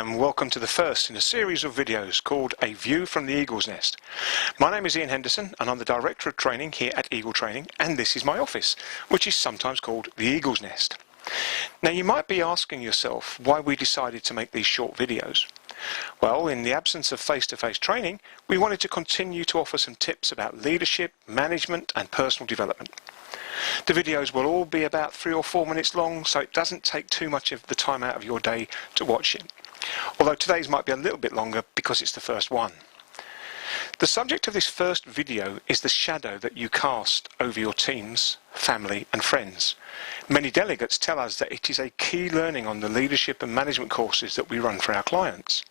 and welcome to the first in a series of videos called A View from the Eagle's Nest. My name is Ian Henderson and I'm the Director of Training here at Eagle Training, and this is my office, which is sometimes called the Eagle's Nest. Now you might be asking yourself why we decided to make these short videos. Well, in the absence of face-to-face training, we wanted to continue to offer some tips about leadership, management and personal development. The videos will all be about 3 or 4 minutes long, so it doesn't take too much of the time out of your day to watch it. Although today's might be a little bit longer because it's the first one. The subject of this first video is the shadow that you cast over your teams, family and friends. Many delegates tell us that it is a key learning on the leadership and management courses that we run for our clients.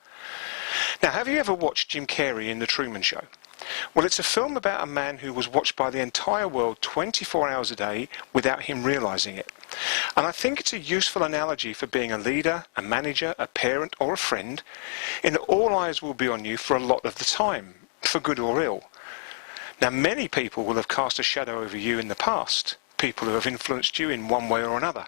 Now, have you ever watched Jim Carrey in The Truman Show? Well, it's a film about a man who was watched by the entire world 24 hours a day without him realising it. And I think it's a useful analogy for being a leader, a manager, a parent or a friend, in that all eyes will be on you for a lot of the time, for good or ill. Now, many people will have cast a shadow over you in the past, people who have influenced you in one way or another.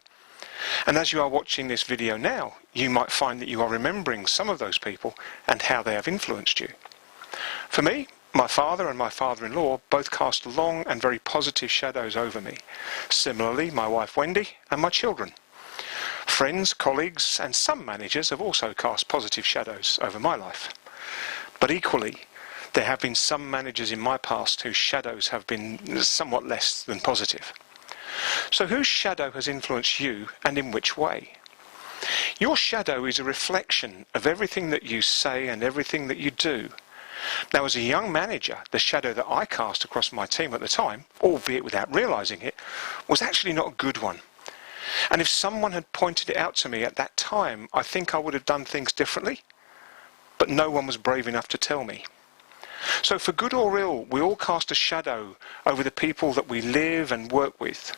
And as you are watching this video now, you might find that you are remembering some of those people and how they have influenced you. For me, my father and my father-in-law both cast long and very positive shadows over me. Similarly, my wife Wendy and my children. Friends, colleagues and some managers have also cast positive shadows over my life. But equally, there have been some managers in my past whose shadows have been somewhat less than positive. So whose shadow has influenced you and in which way? Your shadow is a reflection of everything that you say and everything that you do. Now, as a young manager, the shadow that I cast across my team at the time, albeit without realising it, was actually not a good one. And if someone had pointed it out to me at that time, I think I would have done things differently. But no one was brave enough to tell me. So for good or ill, we all cast a shadow over the people that we live and work with.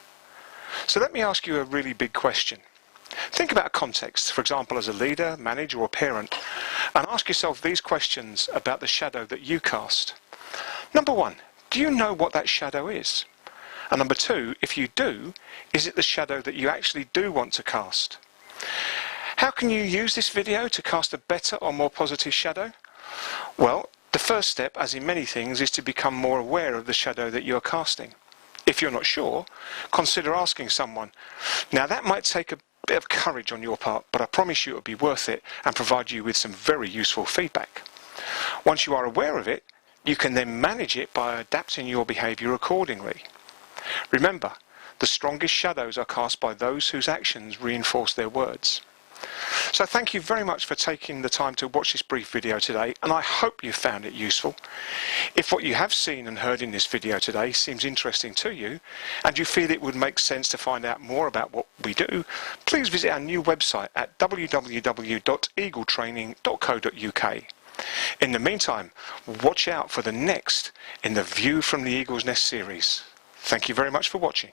So let me ask you a really big question. Think about context, for example, as a leader, manager or parent, and ask yourself these questions about the shadow that you cast. Number one, do you know what that shadow is? And number two, if you do, is it the shadow that you actually do want to cast? How can you use this video to cast a better or more positive shadow? Well, the first step, as in many things, is to become more aware of the shadow that you are casting. If you're not sure, consider asking someone. Now, that might take a bit of courage on your part, but I promise you it'll be worth it and provide you with some very useful feedback. Once you are aware of it, you can then manage it by adapting your behaviour accordingly. Remember, the strongest shadows are cast by those whose actions reinforce their words. So thank you very much for taking the time to watch this brief video today, and I hope you found it useful. If what you have seen and heard in this video today seems interesting to you, and you feel it would make sense to find out more about what we do, please visit our new website at www.eagletraining.co.uk. In the meantime, watch out for the next in the View from the Eagle's Nest series. Thank you very much for watching.